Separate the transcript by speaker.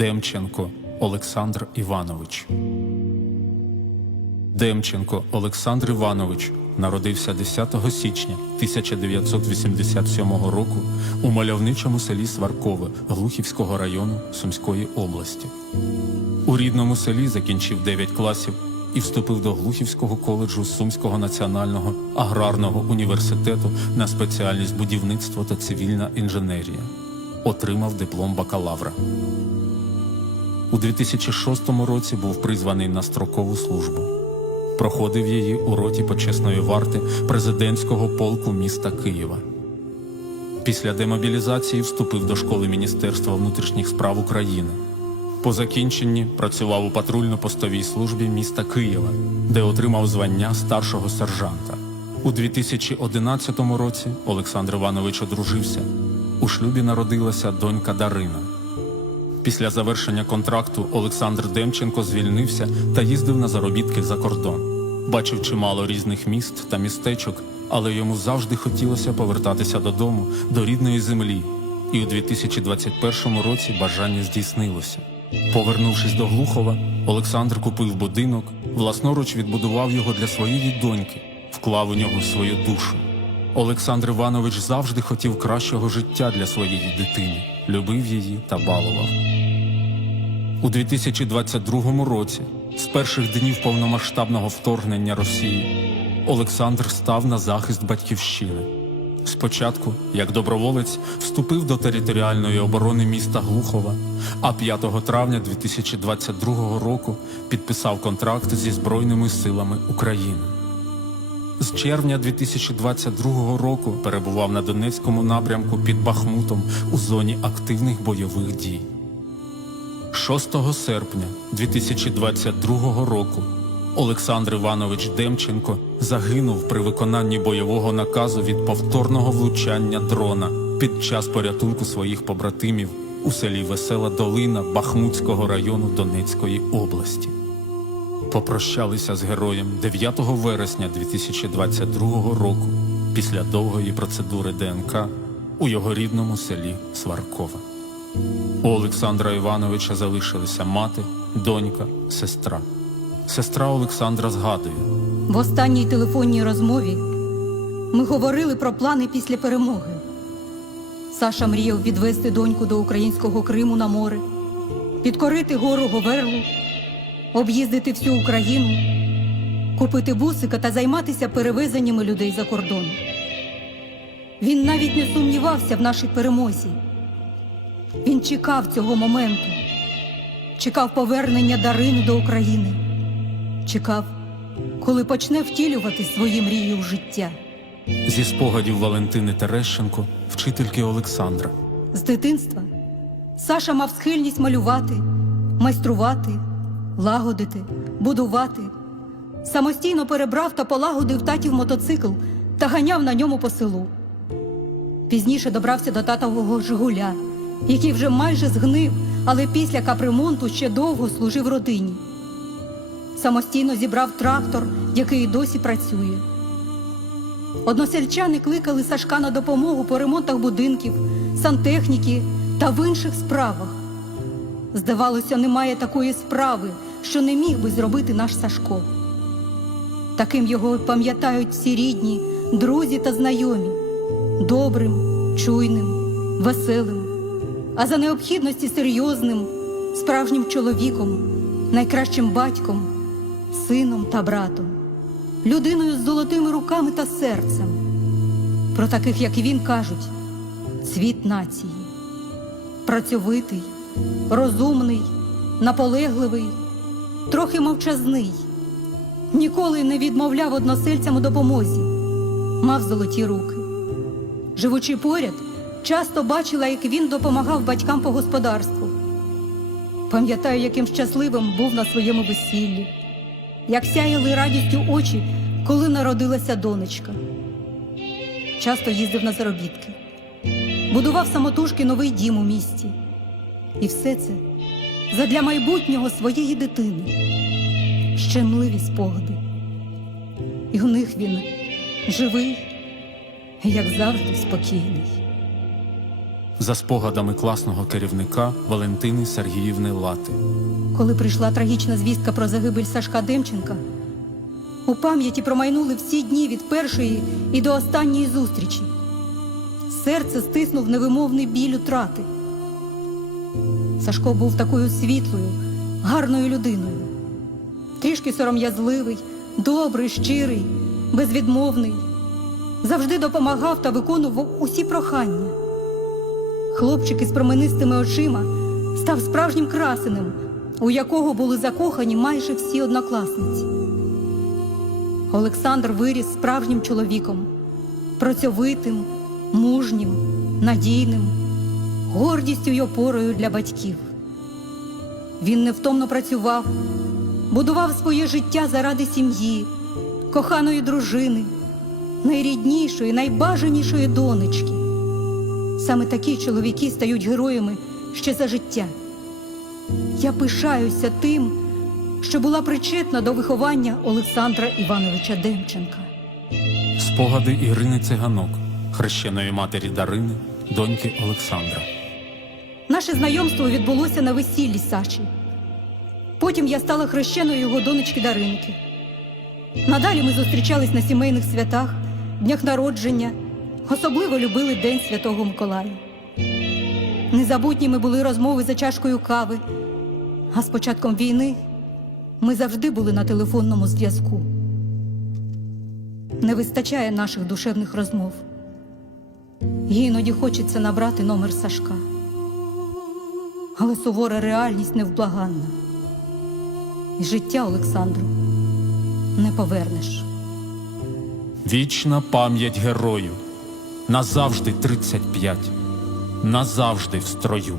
Speaker 1: Демченко Олександр Іванович. Демченко Олександр Іванович народився 10 січня 1987 року у мальовничому селі Сваркове Глухівського району Сумської області. У рідному селі закінчив 9 класів і вступив до Глухівського коледжу Сумського національного аграрного університету на спеціальність будівництво та цивільна інженерія. Отримав диплом бакалавра. У 2006 році був призваний на строкову службу. Проходив її у роті почесної варти президентського полку міста Києва. Після демобілізації вступив до школи Міністерства внутрішніх справ України. По закінченні працював у патрульно-постовій службі міста Києва, де отримав звання старшого сержанта. У 2011 році Олександр Іванович одружився. У шлюбі народилася донька Дарина. Після завершення контракту Олександр Демченко звільнився та їздив на заробітки за кордон. Бачив чимало різних міст та містечок, але йому завжди хотілося повертатися додому, до рідної землі. І у 2021 році бажання здійснилося. Повернувшись до Глухова, Олександр купив будинок, власноруч відбудував його для своєї доньки, вклав у нього свою душу. Олександр Іванович завжди хотів кращого життя для своєї дитини, любив її та балував. У 2022 році, з перших днів повномасштабного вторгнення Росії, Олександр став на захист батьківщини. Спочатку, як доброволець, вступив до територіальної оборони міста Глухова, а 5 травня 2022 року підписав контракт зі Збройними силами України. З червня 2022 року перебував на Донецькому напрямку під Бахмутом у зоні активних бойових дій. 6 серпня 2022 року Олександр Іванович Демченко загинув при виконанні бойового наказу від повторного влучання дрона під час порятунку своїх побратимів у селі Весела Долина Бахмутського району Донецької області. Попрощалися з героєм 9 вересня 2022 року після довгої процедури ДНК у його рідному селі Сваркове. У Олександра Івановича залишилися мати, донька, сестра. Сестра Олександра згадує,
Speaker 2: В останній телефонній розмові ми говорили про плани після перемоги. Саша мріяв відвести доньку до українського Криму на море, підкорити гору Говерлу, об'їздити всю Україну, купити бусика та займатися перевезеннями людей за кордон. Він навіть не сумнівався в нашій перемозі. Він чекав цього моменту, чекав повернення Дарини до України, чекав, коли почне втілювати свої мрії у життя.
Speaker 1: зі спогадів Валентини Терещенко, вчительки Олександра.
Speaker 2: З дитинства Саша мав схильність малювати, майструвати, лагодити, будувати. Самостійно перебрав та полагодив татів мотоцикл та ганяв на ньому по селу. Пізніше добрався до татового Жигуля, який вже майже згнив, але після капремонту ще довго служив родині. Самостійно зібрав трактор, який досі працює. Односельчани кликали Сашка на допомогу по ремонтах будинків, сантехніки та в інших справах. Здавалося, немає такої справи, що не міг би зробити наш Сашко. Таким його пам'ятають всі рідні, друзі та знайомі, добрим, чуйним, веселим, а за необхідності серйозним, справжнім чоловіком, найкращим батьком, сином та братом людиною з золотими руками та серцем. Про таких, як і він, кажуть цвіт нації, працьовитий, розумний, наполегливий, трохи мовчазний, ніколи не відмовляв односельцям у допомозі, мав золоті руки. Живучи поряд, часто бачила, як він допомагав батькам по господарству. Пам'ятаю, яким щасливим був на своєму весіллі як сяяли радістю очі, коли народилася донечка. Часто їздив на заробітки, будував самотужки новий дім у місті. І все це задля майбутнього своєї дитини, щемливі спогади. І у них він живий, як завжди, спокійний.
Speaker 1: за спогадами класного керівника Валентини Сергіївни Лати.
Speaker 2: Коли прийшла трагічна звістка про загибель Сашка Демченка, у пам'яті промайнули всі дні від першої і до останньої зустрічі. Серце стиснув невимовний біль утрати. Сашко був такою світлою, гарною людиною, трішки сором'язливий, добрий, щирий, безвідмовний, завжди допомагав та виконував усі прохання. Хлопчик із променистими очима став справжнім красенем, у якого були закохані майже всі однокласниці. Олександр виріс справжнім чоловіком, працьовитим, мужнім, надійним, гордістю й опорою для батьків. Він невтомно працював, будував своє життя заради сім'ї, коханої дружини, найріднішої, найбажанішої донечки. Саме такі чоловіки стають героями ще за життя. Я пишаюся тим, що була причетна до виховання Олександра Івановича Демченка.
Speaker 1: Спогади Ірини Циганок, хрещеної матері Дарини, доньки Олександра.
Speaker 2: Наше знайомство відбулося на весіллі Саші. Потім я стала хрещеною його донечки Даринки. Надалі ми зустрічались на сімейних святах, днях народження, особливо любили День Святого Миколая. Незабутніми були розмови за чашкою кави, а з початком війни ми завжди були на телефонному зв'язку. Не вистачає наших душевних розмов. Іноді хочеться набрати номер Сашка. Але сувора реальність невблаганна. І життя Олександру не повернеш.
Speaker 1: Вічна пам'ять герою. Назавжди 35. Назавжди в строю.